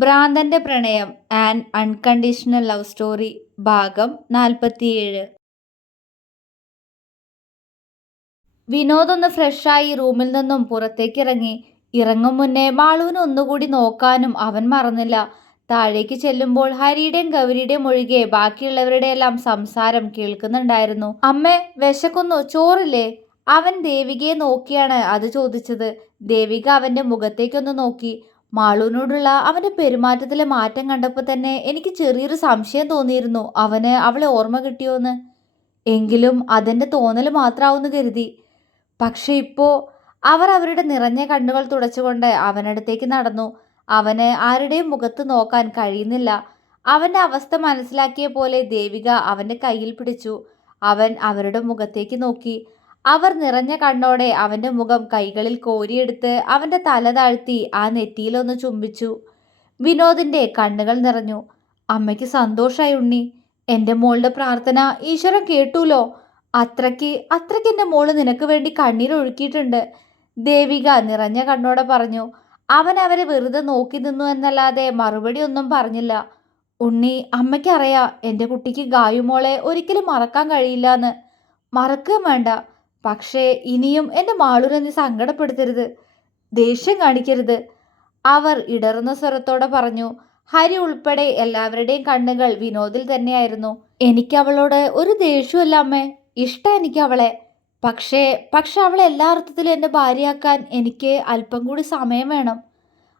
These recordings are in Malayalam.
ഭ്രാന്തന്റെ പ്രണയം ആൻ അൺകണ്ടീഷണൽ ലവ് സ്റ്റോറി ഭാഗം 47. വിനോദ് ഒന്ന് ഫ്രഷായി റൂമിൽ നിന്നും പുറത്തേക്കിറങ്ങി. ഇറങ്ങും മുന്നേ മാളുവിനെ ഒന്നുകൂടി നോക്കാനും അവൻ മറന്നില്ല. താഴേക്ക് ചെല്ലുമ്പോൾ ഹരിയുടെയും ഗൗരിയുടെയും ഒഴികെ ബാക്കിയുള്ളവരുടെ എല്ലാം സംസാരം കേൾക്കുന്നുണ്ടായിരുന്നു. അമ്മേ, വിശക്കുന്നു, ചോറില്ലേ? അവൻ ദേവികയെ നോക്കിയാണ് അത് ചോദിച്ചത്. ദേവിക അവന്റെ മുഖത്തേക്കൊന്ന് നോക്കി. മാളുവിനോടുള്ള അവന്റെ പെരുമാറ്റത്തിലെ മാറ്റം കണ്ടപ്പോൾ തന്നെ എനിക്ക് ചെറിയൊരു സംശയം തോന്നിയിരുന്നു, അവന് അവളെ ഓർമ്മ കിട്ടിയോന്ന്. എങ്കിലും അതെന്റെ തോന്നൽ മാത്രമാവുമെന്ന് കരുതി. പക്ഷെ ഇപ്പോൾ അവർ അവരുടെ നിറഞ്ഞ കണ്ണുകൾ തുടച്ചുകൊണ്ട് അവനടുത്തേക്ക് നടന്നു. അവന് ആരുടെയും മുഖത്ത് നോക്കാൻ കഴിയുന്നില്ല. അവന്റെ അവസ്ഥ മനസ്സിലാക്കിയ പോലെ ദേവിക അവന്റെ കയ്യിൽ പിടിച്ചു. അവൻ അവരുടെ മുഖത്തേക്ക് നോക്കി. അവർ നിറഞ്ഞ കണ്ണോടെ അവന്റെ മുഖം കൈകളിൽ കോരിയെടുത്ത് അവന്റെ തല താഴ്ത്തി ആ നെറ്റിയിലൊന്ന് ചുംബിച്ചു. വിനോദിന്റെ കണ്ണുകൾ നിറഞ്ഞു. അമ്മയ്ക്ക് സന്തോഷായി ഉണ്ണി. എൻ്റെ മോളുടെ പ്രാർത്ഥന ഈശ്വരൻ കേട്ടൂലോ. അത്രയ്ക്ക് എൻ്റെ മോള് നിനക്ക് വേണ്ടി കണ്ണീരൊഴുക്കിയിട്ടുണ്ട്, ദേവിക നിറഞ്ഞ കണ്ണോടെ പറഞ്ഞു. അവൻ അവരെ വെറുതെ നോക്കി നിന്നു എന്നല്ലാതെ മറുപടി ഒന്നും പറഞ്ഞില്ല. ഉണ്ണി, അമ്മയ്ക്കറിയാം എൻ്റെ കുട്ടിക്ക് ഗായുമോളെ ഒരിക്കലും മറക്കാൻ കഴിയില്ലാന്ന്. മറക്കുകയും വേണ്ട. പക്ഷേ ഇനിയും എൻ്റെ മാളുനെ നീ സങ്കടപ്പെടുത്തരുത്, ദേഷ്യം കാണിക്കരുത്, അവർ ഇടറുന്ന സ്വരത്തോടെ പറഞ്ഞു. ഹരി ഉൾപ്പെടെ എല്ലാവരുടെയും കണ്ണുകൾ വിനോദിൽ തന്നെയായിരുന്നു. എനിക്ക് അവളോട് ഒരു ദേഷ്യമല്ല അമ്മേ, ഇഷ്ടം എനിക്ക് അവളെ. പക്ഷേ അവളെ എല്ലാ അർത്ഥത്തിലും എൻ്റെ ഭാര്യയാക്കാൻ എനിക്ക് അല്പം കൂടി സമയം വേണം.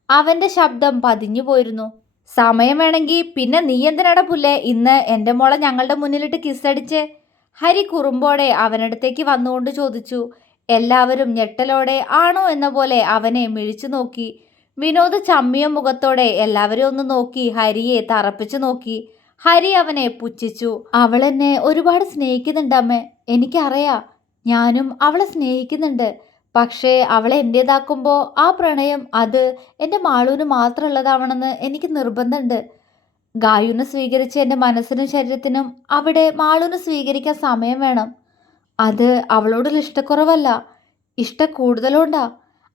അവൻ്റെ ശബ്ദം പതിഞ്ഞു പോയിരുന്നു. സമയം വേണമെങ്കിൽ പിന്നെ നീ എന്തിനാടാ പുല്ലേ ഇന്ന് എൻ്റെ മോളെ ഞങ്ങളുടെ മുന്നിലിട്ട് കിസ്സടിച്ച്? ഹരി കുറുമ്പോടെ അവനടുത്തേക്ക് വന്നുകൊണ്ട് ചോദിച്ചു. എല്ലാവരും ഞെട്ടലോടെ ആണോ എന്ന പോലെ അവനെ മിഴിച്ചു നോക്കി. വിനോദ് ചമ്മിയ മുഖത്തോടെ എല്ലാവരും ഒന്ന് നോക്കി ഹരിയെ തറപ്പിച്ചു നോക്കി. ഹരി അവനെ പുച്ഛിച്ചു. അവൾ എന്നെ ഒരുപാട് സ്നേഹിക്കുന്നുണ്ട് അമ്മേ, എനിക്കറിയാം. ഞാനും അവളെ സ്നേഹിക്കുന്നുണ്ട്. പക്ഷേ അവളെ എൻ്റേതാക്കുമ്പോൾ ആ പ്രണയം അത് എൻ്റെ മാളുവിന് മാത്രമുള്ളതാവണമെന്ന് എനിക്ക് നിർബന്ധമുണ്ട്. ഗായുവിനെ സ്വീകരിച്ച എൻ്റെ മനസ്സിനും ശരീരത്തിനും അവിടെ മാളുവിനെ സ്വീകരിക്കാൻ സമയം വേണം. അത് അവളോടുള്ള ഇഷ്ടക്കുറവല്ല, ഇഷ്ടക്കൂടുതലുണ്ടാ.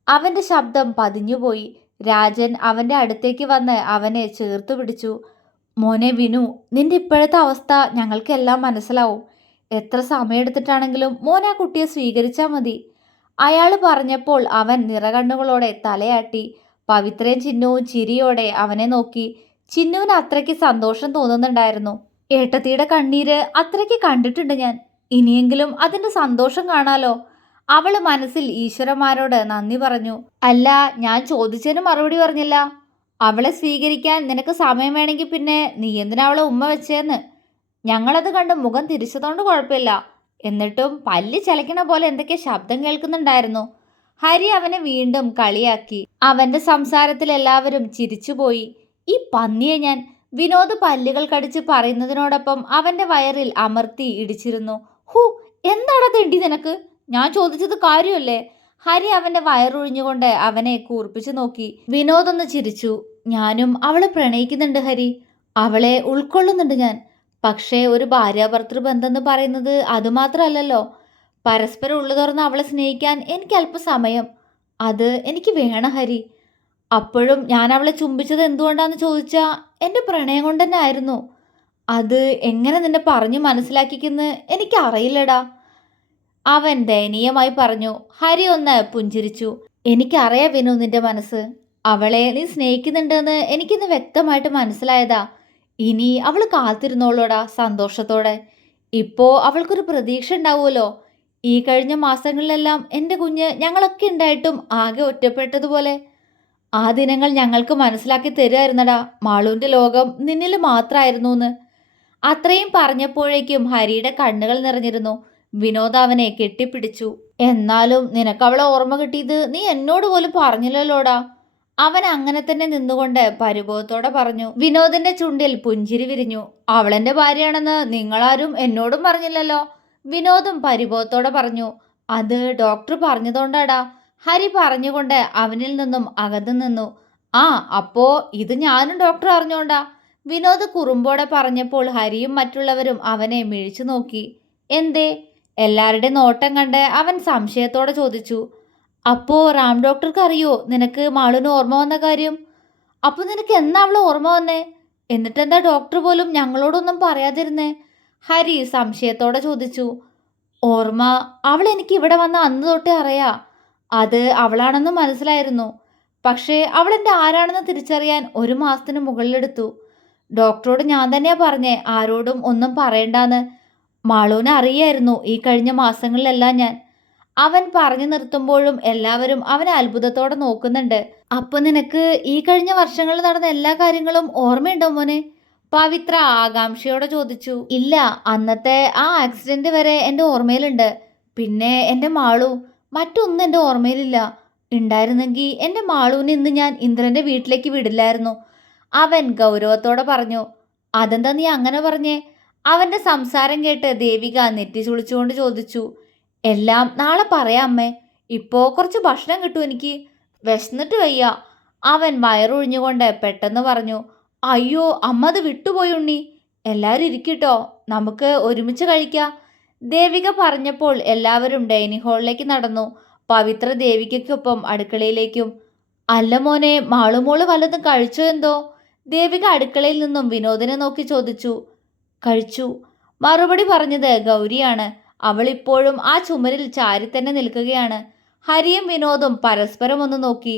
അവൻ്റെ ശബ്ദം പതിഞ്ഞുപോയി. രാജൻ അവൻ്റെ അടുത്തേക്ക് വന്ന് അവനെ ചേർത്ത് പിടിച്ചു. മോനെ വിനു, നിന്റെ ഇപ്പോഴത്തെ അവസ്ഥ ഞങ്ങൾക്കെല്ലാം മനസ്സിലാവും. എത്ര സമയമെടുത്തിട്ടാണെങ്കിലും മോൻ ആ കുട്ടിയെ സ്വീകരിച്ചാൽ മതി. അയാൾ പറഞ്ഞപ്പോൾ അവൻ നിറകണ്ണുകളോടെ തലയാട്ടി. പവിത്രയും ചിന്നുവും ചിരിയോടെ അവനെ നോക്കി. ചിന്നുവിന് അത്രയ്ക്ക് സന്തോഷം തോന്നുന്നുണ്ടായിരുന്നു. ഏട്ടത്തിയുടെ കണ്ണീര് അത്രയ്ക്ക് കണ്ടിട്ടുണ്ട് ഞാൻ. ഇനിയെങ്കിലും അതിൻ്റെ സന്തോഷം കാണാലോ. അവൾ മനസ്സിൽ ഈശ്വരന്മാരോട് നന്ദി പറഞ്ഞു. അല്ല, ഞാൻ ചോദിച്ചതിന് മറുപടി പറഞ്ഞില്ല. അവളെ സ്വീകരിക്കാൻ നിനക്ക് സമയം വേണമെങ്കിൽ പിന്നെ നീ എന്തിനാ അവളെ ഉമ്മ വെച്ചേന്ന്? ഞങ്ങളത് കണ്ട് മുഖം തിരിച്ചതുകൊണ്ട് കുഴപ്പമില്ല. എന്നിട്ടും പല്ലി ചലക്കണ പോലെ എന്തൊക്കെ ശബ്ദം കേൾക്കുന്നുണ്ടായിരുന്നു. ഹരി അവനെ വീണ്ടും കളിയാക്കി. അവന്റെ സംസാരത്തിൽ എല്ലാവരും ചിരിച്ചുപോയി. ഈ പന്നിയെ ഞാൻ, വിനോദ് പല്ലുകൾ കടിച്ച് പറയുന്നതിനോടൊപ്പം അവന്റെ വയറിൽ അമർത്തി ഇടിച്ചിരുന്നു. ഹൂ, എന്താടാ തെണ്ടി നിനക്ക്? ഞാൻ ചോദിച്ചത് കാര്യമല്ലേ? ഹരി അവന്റെ വയറൊഴിഞ്ഞുകൊണ്ട് അവനെ കൂർപ്പിച്ചു നോക്കി. വിനോദ് ഒന്ന് ചിരിച്ചു. ഞാനും അവളെ പ്രണയിക്കുന്നുണ്ട് ഹരി, അവളെ ഉൾക്കൊള്ളുന്നുണ്ട് ഞാൻ. പക്ഷേ ഒരു ഭാര്യാഭർത്തൃ ബന്ധം എന്ന് പറയുന്നത് അതുമാത്രമല്ലല്ലോ. പരസ്പരം ഉള്ളു തുറന്ന് അവളെ സ്നേഹിക്കാൻ എനിക്ക് അല്പം സമയം, അത് എനിക്ക് വേണം ഹരി. അപ്പോഴും ഞാൻ അവളെ ചുംബിച്ചത് എന്തുകൊണ്ടാന്ന് ചോദിച്ചാൽ എൻ്റെ പ്രണയം കൊണ്ട് തന്നെ ആയിരുന്നു. അത് എങ്ങനെ നിന്നെ പറഞ്ഞു മനസ്സിലാക്കിക്കുന്നു എനിക്കറിയില്ലടാ, അവൻ ദയനീയമായി പറഞ്ഞു. ഹരി ഒന്ന് പുഞ്ചിരിച്ചു. എനിക്കറിയാം വിനു നിന്റെ മനസ്സ്. അവളെ നീ സ്നേഹിക്കുന്നുണ്ടെന്ന് എനിക്കിന്ന് വ്യക്തമായിട്ട് മനസ്സിലായതാ. ഇനി അവൾ കാത്തിരുന്നോളൂടാ സന്തോഷത്തോടെ. ഇപ്പോൾ അവൾക്കൊരു പ്രതീക്ഷ ഉണ്ടാവുമല്ലോ. ഈ കഴിഞ്ഞ മാസങ്ങളിലെല്ലാം എൻ്റെ കുഞ്ഞ് ഞങ്ങളൊക്കെ ഉണ്ടായിട്ടും ആകെ ഒറ്റപ്പെട്ടതുപോലെ. ആ ദിനങ്ങൾ ഞങ്ങൾക്ക് മനസ്സിലാക്കി തരുമായിരുന്നടാ, മാളുവിൻ്റെ ലോകം നിന്നിൽ മാത്രമായിരുന്നു എന്ന്. അത്രയും പറഞ്ഞപ്പോഴേക്കും ഹരിയുടെ കണ്ണുകൾ നിറഞ്ഞിരുന്നു. വിനോദ് അവനെ കെട്ടിപ്പിടിച്ചു. എന്നാലും നിനക്കവളെ ഓർമ്മ കിട്ടിയത് നീ എന്നോട് പോലും പറഞ്ഞില്ലല്ലോടാ, അവൻ അങ്ങനെ തന്നെ നിന്നുകൊണ്ട് പരിഭവത്തോടെ പറഞ്ഞു. വിനോദിന്റെ ചുണ്ടിൽ പുഞ്ചിരി വിരിഞ്ഞു. അവളെന്റെ ഭാര്യയാണെന്ന് നിങ്ങളാരും എന്നോടും പറഞ്ഞില്ലല്ലോ, വിനോദും പരിഭവത്തോടെ പറഞ്ഞു. അത് ഡോക്ടർ പറഞ്ഞതുകൊണ്ടാടാ, ഹരി പറഞ്ഞുകൊണ്ട് അവനിൽ നിന്നും അകന്നു നിന്നു. ആ, അപ്പോ ഇത് ഞാനും ഡോക്ടർ അറിഞ്ഞോണ്ടാ, വിനോദ് കുറുമ്പോടെ പറഞ്ഞപ്പോൾ ഹരിയും മറ്റുള്ളവരും അവനെ മിഴിച്ചു നോക്കി. എന്തേ? എല്ലാവരുടെ നോട്ടം കണ്ട് അവൻ സംശയത്തോടെ ചോദിച്ചു. അപ്പോ റാം ഡോക്ടർക്ക് അറിയോ നിനക്ക് മാളുവിന് ഓർമ്മ വന്ന കാര്യം? അപ്പോൾ നിനക്ക് എന്നാ അവളെ ഓർമ്മ വന്നേ? എന്നിട്ടെന്താ ഡോക്ടർ പോലും ഞങ്ങളോടൊന്നും പറയാതിരുന്നേ? ഹരി സംശയത്തോടെ ചോദിച്ചു. ഓർമ്മ? അവൾ എനിക്ക് ഇവിടെ വന്ന അന്ന് തൊട്ടേ അറിയാം. അത് അവളാണെന്ന് മനസ്സിലായിരുന്നു. പക്ഷേ അവൾ എൻ്റെ ആരാണെന്ന് തിരിച്ചറിയാൻ 1 മാസത്തിന് മുകളിലെടുത്തു. ഡോക്ടറോട് ഞാൻ തന്നെയാ പറഞ്ഞേ ആരോടും ഒന്നും പറയണ്ടാന്ന്. മാളൂനെ അറിയായിരുന്നു ഈ കഴിഞ്ഞ മാസങ്ങളിലെല്ലാം ഞാൻ. അവൻ പറഞ്ഞു നിർത്തുമ്പോഴും എല്ലാവരും അവനെ അത്ഭുതത്തോടെ നോക്കുന്നുണ്ട്. അപ്പൊ നിനക്ക് ഈ കഴിഞ്ഞ വർഷങ്ങളിൽ നടന്ന എല്ലാ കാര്യങ്ങളും ഓർമ്മയുണ്ടോ മോനെ? പവിത്ര ആകാംക്ഷയോടെ ചോദിച്ചു. ഇല്ല, അന്നത്തെ ആ ആക്സിഡന്റ് വരെ എൻ്റെ ഓർമ്മയിലുണ്ട്. പിന്നെ എൻ്റെ മാളു, മറ്റൊന്നും എൻ്റെ ഓർമ്മയിലില്ല. ഉണ്ടായിരുന്നെങ്കിൽ എൻ്റെ മാളൂനെ ഇന്ന് ഞാൻ ഇന്ദ്രന്റെ വീട്ടിലേക്ക് വിടില്ലായിരുന്നു, അവൻ ഗൗരവത്തോടെ പറഞ്ഞു. അതെന്താ നീ അങ്ങനെ പറഞ്ഞേ? അവന്റെ സംസാരം കേട്ട് ദേവിക നെറ്റി ചുളിച്ചുകൊണ്ട് ചോദിച്ചു. എല്ലാം നാളെ പറയാം അമ്മേ. ഇപ്പോ കുറച്ച് ഭക്ഷണം കിട്ടും എനിക്ക്, വിശന്നിട്ട് വയ്യ, അവൻ വയറൊഴിഞ്ഞുകൊണ്ട് പെട്ടെന്ന് പറഞ്ഞു. അയ്യോ അമ്മ അത് വിട്ടുപോയി ഉണ്ണി. എല്ലാവരും ഇരിക്കട്ടോ, നമുക്ക് ഒരുമിച്ച് കഴിക്കാം. ദേവിക പറഞ്ഞപ്പോൾ എല്ലാവരും ഡൈനിങ് ഹാളിലേക്ക് നടന്നു. പവിത്ര ദേവികയ്ക്കൊപ്പം അടുക്കളയിലേക്കും. അല്ല മോനെ, മാളുമോള് വല്ലതും കഴിച്ചോ എന്തോ? ദേവിക അടുക്കളയിൽ നിന്നും വിനോദിനെ നോക്കി ചോദിച്ചു. കഴിച്ചു. മറുപടി പറഞ്ഞത് ഗൗരിയാണ്. അവൾ ഇപ്പോഴും ആ ചുമരിൽ ചാരി തന്നെ നിൽക്കുകയാണ്. ഹരിയും വിനോദും പരസ്പരം ഒന്ന് നോക്കി.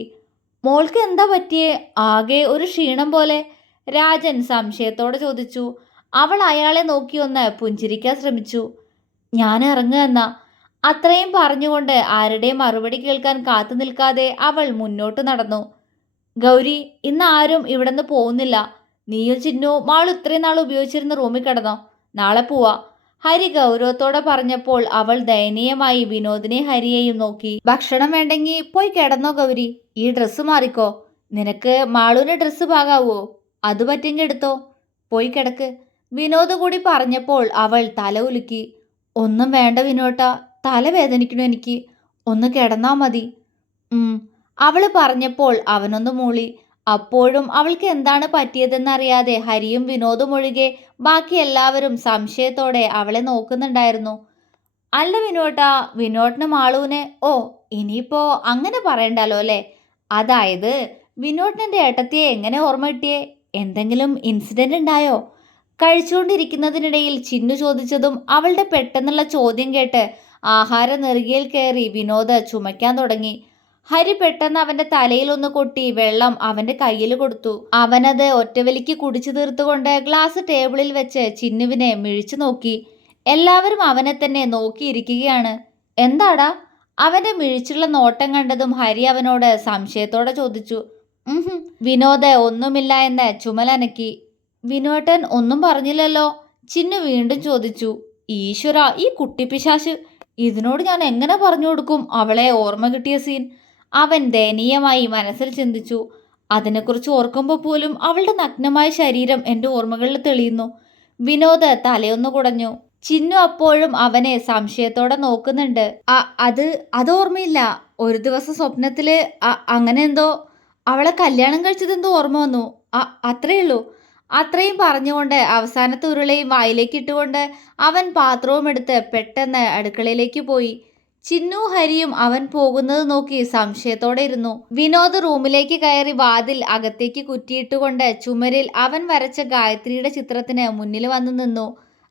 മോൾക്ക് എന്താ പറ്റിയേ? ആകെ ഒരു ക്ഷീണം പോലെ, രാജൻ സംശയത്തോടെ ചോദിച്ചു. അവൾ അയാളെ നോക്കി ഒന്ന് പുഞ്ചിരിക്കാൻ ശ്രമിച്ചു. ഞാൻ ഇറങ്ങുക എന്നാ. അത്രയും പറഞ്ഞുകൊണ്ട് ആരുടെയും മറുപടി കേൾക്കാൻ കാത്തു നിൽക്കാതെ അവൾ മുന്നോട്ട് നടന്നു. ഗൗരി, ഇന്ന് ആരും ഇവിടെ നിന്ന് പോകുന്നില്ല. നീയും ചിന്നു മാളു ഇത്രയും നാൾ ഉപയോഗിച്ചിരുന്ന റൂമിൽ കിടന്നോ, നാളെ പോവാ. ഹരി ഗൗരവത്തോടെ പറഞ്ഞപ്പോൾ അവൾ ദയനീയമായി വിനോദിനെ ഹരിയെയും നോക്കി. ഭക്ഷണം വേണ്ടെങ്കിൽ പോയി കിടന്നോ ഗൗരി, ഈ ഡ്രസ്സ് മാറിക്കോ. നിനക്ക് മാളൂന് ഡ്രസ്സ് പാകാവോ? അത് പറ്റെങ്കിൽ എടുത്തോ, പോയി കിടക്ക്. വിനോദ് കൂടി പറഞ്ഞപ്പോൾ അവൾ തല ഉലുക്കി. ഒന്നും വേണ്ട വിനോട്ട, തല വേദനിക്കണു എനിക്ക്, ഒന്ന് കിടന്നാ മതി. അവള് പറഞ്ഞപ്പോൾ അവനൊന്ന് മൂളി. അപ്പോഴും അവൾക്ക് എന്താണ് പറ്റിയതെന്നറിയാതെ ഹരിയും വിനോദും ഒഴികെ ബാക്കി എല്ലാവരും സംശയത്തോടെ അവളെ നോക്കുന്നുണ്ടായിരുന്നു. അല്ല വിനോട്ടാ, വിനോട്ടിന് മാളൂനെ? ഓ, ഇനിയിപ്പോ അങ്ങനെ പറയണ്ടല്ലോ അല്ലേ? അതായത് വിനോട്ടിന്റെ ഏട്ടത്തിയെ എങ്ങനെ ഓർമ്മ കിട്ടിയേ? എന്തെങ്കിലും ഇൻസിഡന്റ് ഉണ്ടായോ? കഴിച്ചുകൊണ്ടിരിക്കുന്നതിനിടയിൽ ചിന്നു ചോദിച്ചതും അവളുടെ പെട്ടെന്നുള്ള ചോദ്യം കേട്ട് ആഹാര നെറുകയിൽ കയറി വിനോദ് ചുമയ്ക്കാൻ തുടങ്ങി. ഹരി പെട്ടെന്ന് അവന്റെ തലയിൽ ഒന്ന് കൊട്ടി വെള്ളം അവന്റെ കയ്യിൽ കൊടുത്തു. അവനത് ഒറ്റവലിക്ക് കുടിച്ചു തീർത്തുകൊണ്ട് ഗ്ലാസ് ടേബിളിൽ വെച്ച് ചിന്നുവിനെ മിഴിച്ചു നോക്കി. എല്ലാവരും അവനെ തന്നെ നോക്കിയിരിക്കുകയാണ്. എന്താടാ? അവന്റെ മിഴിച്ചുള്ള നോട്ടം കണ്ടതും ഹരി അവനോട് സംശയത്തോടെ ചോദിച്ചു. വിനോദ് ഒന്നുമില്ല എന്ന് ചുമലനക്കി. വിനോട്ടൻ ഒന്നും പറഞ്ഞില്ലല്ലോ? ചിന്നു വീണ്ടും ചോദിച്ചു. ഈശ്വര, ഈ കുട്ടിപ്പിശാശ്, ഇതിനോട് ഞാൻ എങ്ങനെ പറഞ്ഞു കൊടുക്കും അവളെ ഓർമ്മ കിട്ടിയ സീൻ? അവൻ ദയനീയമായി മനസ്സിൽ ചിന്തിച്ചു. അതിനെക്കുറിച്ച് ഓർക്കുമ്പോൾ പോലും അവളുടെ നഗ്നമായ ശരീരം എൻ്റെ ഓർമ്മകളിൽ തെളിയുന്നു. വിനോദ് തലയൊന്നു കുടഞ്ഞു. ചിന്നു അപ്പോഴും അവനെ സംശയത്തോടെ നോക്കുന്നുണ്ട്. അത് ഓർമ്മയില്ല. ഒരു ദിവസം സ്വപ്നത്തില് അങ്ങനെ എന്തോ അവളെ കല്യാണം കഴിച്ചതെന്തോ ഓർമ്മ വന്നു, അത്രയേ ഉള്ളൂ. അത്രയും പറഞ്ഞുകൊണ്ട് അവസാനത്തെ ഉരുളയും വായിലേക്ക് ഇട്ടുകൊണ്ട് അവൻ പാത്രവും എടുത്ത് പെട്ടെന്ന് അടുക്കളയിലേക്ക് പോയി. ചിന്നു ഹരിയും അവൻ പോകുന്നത് നോക്കി സംശയത്തോടെ ഇരുന്നു. വിനോദ് റൂമിലേക്ക് കയറി വാതിൽ അകത്തേക്ക് കുറ്റിയിട്ടുകൊണ്ട് ചുമരിൽ അവൻ വരച്ച ഗായത്രിയുടെ ചിത്രത്തിന് മുന്നിൽ വന്നു നിന്നു.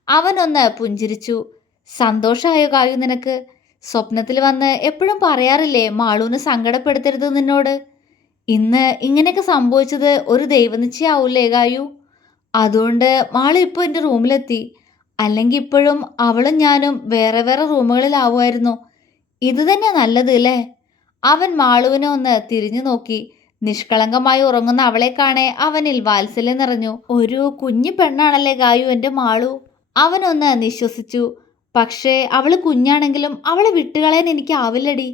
അവനൊന്ന് പുഞ്ചിരിച്ചു. സന്തോഷമായോ ഗായു നിനക്ക്? സ്വപ്നത്തിൽ വന്ന് എപ്പോഴും പറയാറില്ലേ മാളൂന് സങ്കടപ്പെടുത്തരുത് നിന്നോട്? ഇന്ന് ഇങ്ങനെയൊക്കെ സംഭവിച്ചത് ഒരു ദൈവനിശ്ചയാവൂലേ ഗായു? അതുകൊണ്ട് മാളു ഇപ്പോൾ എൻ്റെ റൂമിലെത്തി. അല്ലെങ്കിൽ ഇപ്പോഴും അവളും ഞാനും വേറെ വേറെ റൂമുകളിലാവുമായിരുന്നു. ഇത് തന്നെ നല്ലത് അല്ലേ? അവൻ മാളുവിനെ ഒന്ന് തിരിഞ്ഞു നോക്കി. നിഷ്കളങ്കമായി ഉറങ്ങുന്ന അവളെ കാണെ അവനിൽ വാത്സല്യം നിറഞ്ഞു. ഒരു കുഞ്ഞു പെണ്ണാണല്ലേ ഗായു എൻ്റെ മാളു? അവനൊന്ന് നിശ്വസിച്ചു. പക്ഷേ അവള് കുഞ്ഞാണെങ്കിലും അവളെ വിട്ടുകളയാൻ എനിക്കാവില്ലടി.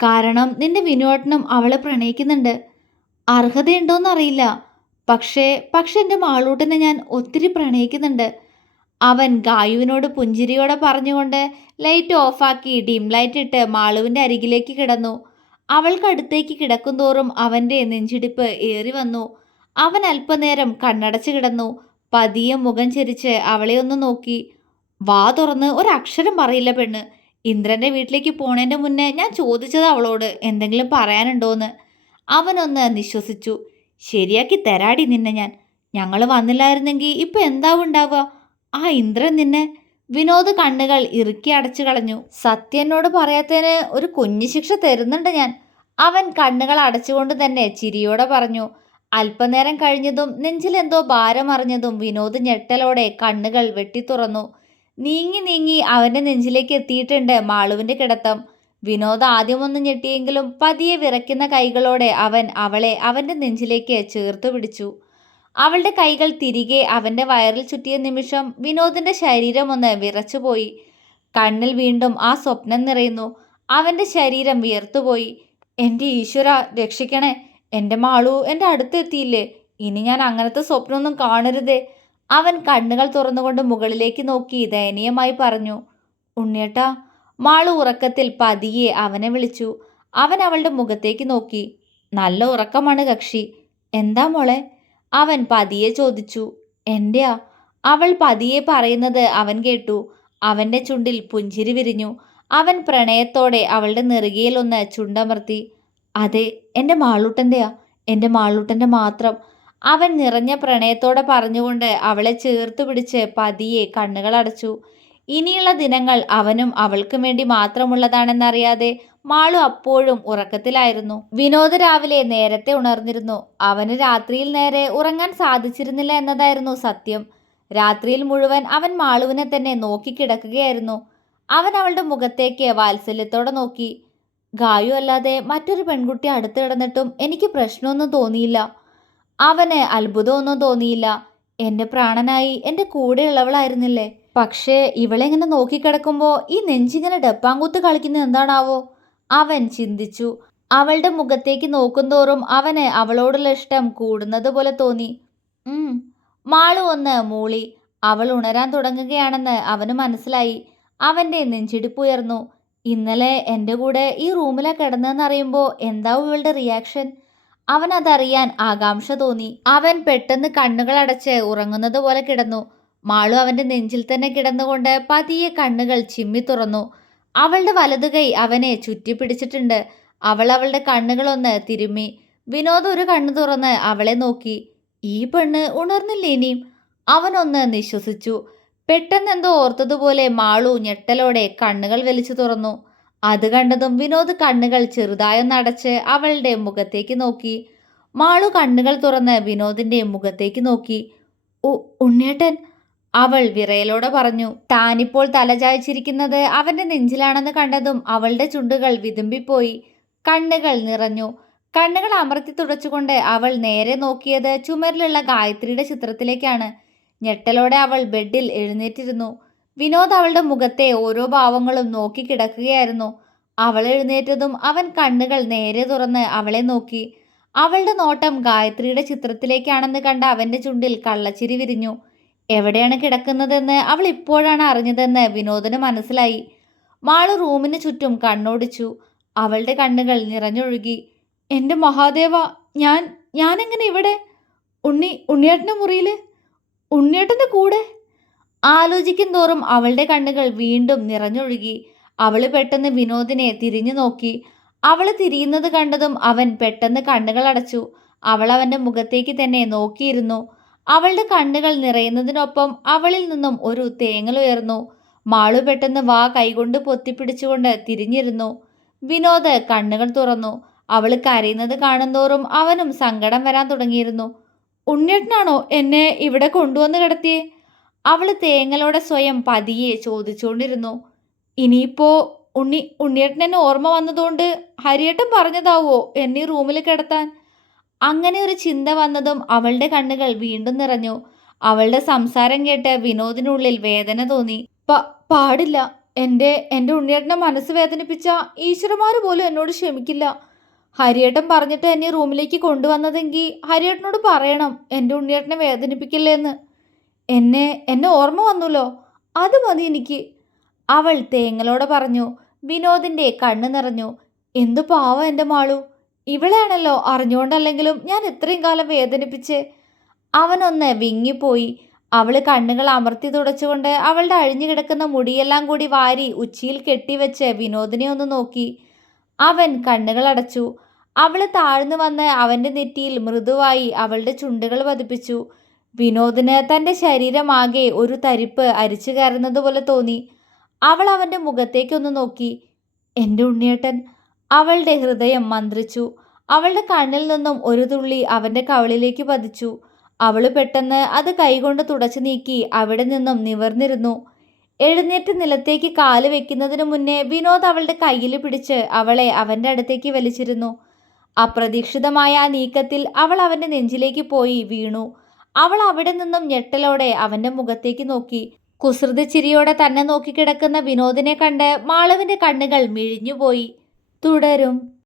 കാരണം നിന്റെ വിനോദനും അവളെ പ്രണയിക്കുന്നുണ്ട്. അർഹതയുണ്ടോന്നറിയില്ല, പക്ഷേ എൻ്റെ മാളൂട്ടനെ ഞാൻ ഒത്തിരി പ്രണയിക്കുന്നുണ്ട്. അവൻ ഗായുവിനോട് പുഞ്ചിരിയോടെ പറഞ്ഞുകൊണ്ട് ലൈറ്റ് ഓഫാക്കി ഡിം ലൈറ്റ് ഇട്ട് മാളുവിൻ്റെ അരികിലേക്ക് കിടന്നു. അവൾക്കടുത്തേക്ക് കിടക്കുന്തോറും അവൻ്റെ നെഞ്ചിടിപ്പ് ഏറി വന്നു. അവൻ അല്പനേരം കണ്ണടച്ച് കിടന്നു. പതിയെ മുഖം ചെരിച്ച് അവളെ ഒന്ന് നോക്കി. വാ തുറന്ന് ഒരക്ഷരം പറയില്ല പെണ്ണ്. ഇന്ദ്രൻ്റെ വീട്ടിലേക്ക് പോണേൻ്റെ മുന്നേ ഞാൻ ചോദിച്ചത് അവളോട് എന്തെങ്കിലും പറയാനുണ്ടോന്ന്. അവനൊന്ന് നിശ്വസിച്ചു. ശരിയാക്കി തരാടി നിന്നെ ഞാൻ. ഞങ്ങൾ വന്നില്ലായിരുന്നെങ്കിൽ ഇപ്പൊ എന്താവും ഉണ്ടാവുക? ആ ഇന്ദ്രൻ നിന്നെ. വിനോദ് കണ്ണുകൾ ഇറുക്കി അടച്ചു കളഞ്ഞു. സത്യനോട് പറയാത്തതിന് ഒരു കുഞ്ഞു ശിക്ഷ തരുന്നുണ്ട് ഞാൻ. അവൻ കണ്ണുകൾ അടച്ചുകൊണ്ട് തന്നെ ചിരിയോടെ പറഞ്ഞു. അല്പനേരം കഴിഞ്ഞതും നെഞ്ചിലെന്തോ ഭാരം അറിഞ്ഞതും വിനോദ് ഞെട്ടലോടെ കണ്ണുകൾ വെട്ടിത്തുറന്നു. നീങ്ങി നീങ്ങി അവന്റെ നെഞ്ചിലേക്ക് എത്തിയിട്ടുണ്ട് മാളുവിന്റെ കിടത്തം. വിനോദ് ആദ്യമൊന്ന് ഞെട്ടിയെങ്കിലും പതിയെ വിറയ്ക്കുന്ന കൈകളോടെ അവൻ അവളെ അവന്റെ നെഞ്ചിലേക്ക് ചേർത്തു പിടിച്ചു. അവളുടെ കൈകൾ തിരികെ അവന്റെ വയറിൽ ചുറ്റിയ നിമിഷം വിനോദിന്റെ ശരീരം ഒന്ന് വിറച്ചുപോയി. കണ്ണിൽ വീണ്ടും ആ സ്വപ്നം നിറയുന്നു. അവന്റെ ശരീരം വിയർത്തുപോയി. എൻ്റെ ഈശ്വര, രക്ഷിക്കണേ, എൻ്റെ മാളു എൻ്റെ അടുത്തെത്തിയില്ലേ, ഇനി ഞാൻ അങ്ങനത്തെ സ്വപ്നമൊന്നും കാണരുതേ. അവൻ കണ്ണുകൾ തുറന്നുകൊണ്ട് മുകളിലേക്ക് നോക്കി ദയനീയമായി പറഞ്ഞു. ഉണ്ണിയേട്ടാ. മാളു ഉറക്കത്തിൽ പതിയെ അവനെ വിളിച്ചു. അവൻ അവളുടെ മുഖത്തേക്ക് നോക്കി. നല്ല ഉറക്കമാണ് കക്ഷി. എന്താ മോളെ? അവൻ പതിയെ ചോദിച്ചു. എന്റെയാ. അവൾ പതിയെ പറയുന്നത് അവൻ കേട്ടു. അവന്റെ ചുണ്ടിൽ പുഞ്ചിരി വിരിഞ്ഞു. അവൻ പ്രണയത്തോടെ അവളുടെ നെറുകയിൽ ഒന്ന് ചുണ്ടമർത്തി. അതെ, എൻ്റെ മാളൂട്ടൻ്റെയാ, എൻ്റെ മാളൂട്ടൻ്റെ മാത്രം. അവൻ നിറഞ്ഞ പ്രണയത്തോടെ പറഞ്ഞുകൊണ്ട് അവളെ ചേർത്ത് പിടിച്ച് പതിയെ കണ്ണുകൾ അടച്ചു. ഇനിയുള്ള ദിനങ്ങൾ അവനും അവൾക്കും വേണ്ടി മാത്രമുള്ളതാണെന്നറിയാതെ മാളു അപ്പോഴും ഉറക്കത്തിലായിരുന്നു. വിനോദ് രാവിലെ നേരത്തെ ഉണർന്നിരുന്നു. അവന് രാത്രിയിൽ നേരെ ഉറങ്ങാൻ സാധിച്ചിരുന്നില്ല എന്നതായിരുന്നു സത്യം. രാത്രിയിൽ മുഴുവൻ അവൻ മാളുവിനെ തന്നെ നോക്കിക്കിടക്കുകയായിരുന്നു. അവൻ അവളുടെ മുഖത്തേക്ക് വാത്സല്യത്തോടെ നോക്കി. ഗായു അല്ലാതെ മറ്റൊരു പെൺകുട്ടി അടുത്ത് കിടന്നിട്ടും എനിക്ക് പ്രശ്നമൊന്നും തോന്നിയില്ല. അവന് അത്ഭുതമൊന്നും തോന്നിയില്ല. എൻ്റെ പ്രാണനായി എൻ്റെ കൂടെയുള്ളവളായിരുന്നില്ലേ. പക്ഷേ ഇവളെങ്ങനെ നോക്കിക്കിടക്കുമ്പോൾ ഈ നെഞ്ചിങ്ങനെ ഡപ്പാങ്കൂത്ത് കളിക്കുന്നത് എന്താണാവോ? അവൻ ചിന്തിച്ചു. അവളുടെ മുഖത്തേക്ക് നോക്കുന്തോറും അവന് അവളോടുള്ള ഇഷ്ടം കൂടുന്നത് പോലെ തോന്നി. മാളു ഒന്ന് മൂളി. അവൾ ഉണരാൻ തുടങ്ങുകയാണെന്ന് അവന് മനസ്സിലായി. അവൻ്റെ നെഞ്ചിടിപ്പുയർന്നു. ഇന്നലെ എൻ്റെ കൂടെ ഈ റൂമിലാണ് കിടന്നതെന്നറിയുമ്പോൾ എന്താവും ഇവളുടെ റിയാക്ഷൻ? അവൻ അതറിയാൻ ആകാംക്ഷ തോന്നി. അവൻ പെട്ടെന്ന് കണ്ണുകൾ അടച്ച് ഉറങ്ങുന്നത് പോലെ കിടന്നു. മാളു അവൻ്റെ നെഞ്ചിൽ തന്നെ കിടന്നുകൊണ്ട് പതിയെ കണ്ണുകൾ ചിമ്മി തുറന്നു. അവളുടെ വലതുകൈ അവനെ ചുറ്റിപ്പിടിച്ചിട്ടുണ്ട്. അവൾ അവളുടെ കണ്ണുകളൊന്ന് തിരുമ്മി. വിനോദ് ഒരു കണ്ണു തുറന്ന് അവളെ നോക്കി. ഈ പെണ്ണ് ഉണർന്നില്ലേ ഇനിയും? അവനൊന്ന് നിശ്വസിച്ചു. പെട്ടെന്നെന്തോ ഓർത്തതുപോലെ മാളു ഞെട്ടലോടെ കണ്ണുകൾ വലിച്ചു തുറന്നു. അത് കണ്ടതും വിനോദ് കണ്ണുകൾ ചെറുതായൊന്നടച്ച് അവളുടെ മുഖത്തേക്ക് നോക്കി. മാളു കണ്ണുകൾ തുറന്ന് വിനോദിന്റെ മുഖത്തേക്ക് നോക്കി. ഉണ്ണിയേട്ടൻ, അവൾ വിറയലോടെ പറഞ്ഞു. താനിപ്പോൾ തലചായ്ച്ചിരിക്കുന്നത് അവന്റെ നെഞ്ചിലാണെന്ന് കണ്ടതും അവളുടെ ചുണ്ടുകൾ വിതുമ്പിപ്പോയി. കണ്ണുകൾ നിറഞ്ഞു. കണ്ണുകൾ അമർത്തി തുടച്ചുകൊണ്ട് അവൾ നേരെ നോക്കിയത് ചുമരിലുള്ള ഗായത്രിയുടെ ചിത്രത്തിലേക്കാണ്. ഞെട്ടലോടെ അവൾ ബെഡിൽ എഴുന്നേറ്റിരുന്നു. വിനോദ് അവളുടെ മുഖത്തെ ഓരോ ഭാവങ്ങളും നോക്കി കിടക്കുകയായിരുന്നു. അവൾ എഴുന്നേറ്റതും അവൻ കണ്ണുകൾ നേരെ തുറന്ന് അവളെ നോക്കി. അവളുടെ നോട്ടം ഗായത്രിയുടെ ചിത്രത്തിലേക്കാണെന്ന് കണ്ട അവന്റെ ചുണ്ടിൽ കള്ളച്ചിരി വിരിഞ്ഞു. എവിടെയാണ് കിടക്കുന്നതെന്ന് അവൾ ഇപ്പോഴാണ് അറിഞ്ഞതെന്ന് വിനോദിന് മനസ്സിലായി. മാളു റൂമിന് ചുറ്റും കണ്ണോടിച്ചു. അവളുടെ കണ്ണുകൾ നിറഞ്ഞൊഴുകി. എൻ്റെ മഹാദേവ, ഞാനെങ്ങനെ ഇവിടെ? ഉണ്ണിയേട്ടൻ്റെ മുറിയിൽ, ഉണ്ണിയേട്ടൻ്റെ കൂടെ? ആലോചിക്കും തോറും അവളുടെ കണ്ണുകൾ വീണ്ടും നിറഞ്ഞൊഴുകി. അവൾ പെട്ടെന്ന് വിനോദിനെ തിരിഞ്ഞു നോക്കി. അവൾ തിരിയുന്നത് കണ്ടതും അവൻ പെട്ടെന്ന് കണ്ണുകൾ അടച്ചു. അവൾ അവൻ്റെ മുഖത്തേക്ക് തന്നെ നോക്കിയിരുന്നു. അവളുടെ കണ്ണുകൾ നിറയുന്നതിനൊപ്പം അവളിൽ നിന്നും ഒരു തേങ്ങൽ ഉയർന്നു. മാളു പെട്ടെന്ന് വാ കൈകൊണ്ട് പൊത്തിപ്പിടിച്ചുകൊണ്ട് തിരിഞ്ഞിരുന്നു. വിനോദ് കണ്ണുകൾ തുറന്നു. അവൾ കരയുന്നത് കാണുന്തോറും അവനും സങ്കടം വരാൻ തുടങ്ങിയിരുന്നു. ഉണ്ണിയേട്ടനാണോ എന്നെ ഇവിടെ കൊണ്ടുവന്ന് കിടത്തിയേ? അവൾ തേങ്ങലോടെ സ്വയം പതിയെ ചോദിച്ചുകൊണ്ടിരുന്നു. ഇനിയിപ്പോ ഉണ്ണിയേട്ടൻ എന്നെ ഓർമ്മ വന്നതുകൊണ്ട് ഹരിയേട്ടൻ പറഞ്ഞതാവോ എന്നെ റൂമിൽ കിടത്താൻ? അങ്ങനെ ഒരു ചിന്ത വന്നതും അവളുടെ കണ്ണുകൾ വീണ്ടും നിറഞ്ഞു. അവളുടെ സംസാരം കേട്ട് വിനോദിനുള്ളിൽ വേദന തോന്നി. പാടില്ല. എൻ്റെ ഉണ്ണിയേട്ടനെ മനസ്സ് വേദനിപ്പിച്ച ഈശ്വരന്മാർ പോലും എന്നോട് ക്ഷമിക്കില്ല. ഹരിയേട്ടൻ പറഞ്ഞിട്ട് എന്നെ റൂമിലേക്ക് കൊണ്ടുവന്നതെങ്കിൽ ഹരിയേട്ടനോട് പറയണം എൻ്റെ ഉണ്ണിയേട്ടനെ വേദനിപ്പിക്കില്ലേന്ന്. എന്നെ ഓർമ്മ വന്നല്ലോ, അത് മതി എനിക്ക്, അവൾ തേങ്ങലോടെ പറഞ്ഞു. വിനോദിൻ്റെ കണ്ണ് നിറഞ്ഞു. എന്തു പാവം എൻ്റെ മാളു. ഇവളെയാണല്ലോ അറിഞ്ഞുകൊണ്ടല്ലെങ്കിലും ഞാൻ ഇത്രയും കാലം വേദനിപ്പിച്ച്. അവനൊന്ന് വിങ്ങിപ്പോയി. അവൾ കണ്ണുകൾ അമർത്തി തുടച്ചുകൊണ്ട് അവളുടെ അഴിഞ്ഞു കിടക്കുന്ന മുടിയെല്ലാം കൂടി വാരി ഉച്ചിയിൽ കെട്ടിവെച്ച് വിനോദിനെ ഒന്ന് നോക്കി. അവൻ കണ്ണുകൾ അടച്ചു. അവള് താഴ്ന്നു വന്ന് അവന്റെ നെറ്റിയിൽ മൃദുവായി അവളുടെ ചുണ്ടുകൾ പതിപ്പിച്ചു. വിനോദിന് തന്റെ ശരീരമാകെ ഒരു തരിപ്പ് അരിച്ചു കയറുന്നത് പോലെ തോന്നി. അവൾ അവന്റെ മുഖത്തേക്കൊന്ന് നോക്കി. എന്റെ ഉണ്ണിയേട്ടൻ. അവളുടെ ഹൃദയം മന്ത്രിച്ചു. അവളുടെ കണ്ണിൽ നിന്നും ഒരു തുള്ളി അവന്റെ കവിളിലേക്ക് പതിച്ചു. അവള് പെട്ടെന്ന് അത് കൈകൊണ്ട് തുടച്ചു നീക്കി അവിടെ നിന്നും നിവർന്നിരുന്നു. എഴുന്നേറ്റ് നിലത്തേക്ക് കാല് വെക്കുന്നതിനു മുന്നേ വിനോദ് അവളുടെ കയ്യിൽ പിടിച്ച് അവളെ അവന്റെ അടുത്തേക്ക് വലിച്ചിരുന്നു. അപ്രതീക്ഷിതമായ ആ നീക്കത്തിൽ അവൾ അവന്റെ നെഞ്ചിലേക്ക് പോയി വീണു. അവൾ അവിടെ നിന്നും ഞെട്ടലോടെ അവന്റെ മുഖത്തേക്ക് നോക്കി. കുസൃതി ചിരിയോടെ തന്നെ നോക്കിക്കിടക്കുന്ന വിനോദിനെ കണ്ട് മാളുവിന്റെ കണ്ണുകൾ മിഴിഞ്ഞുപോയി. തുടരും.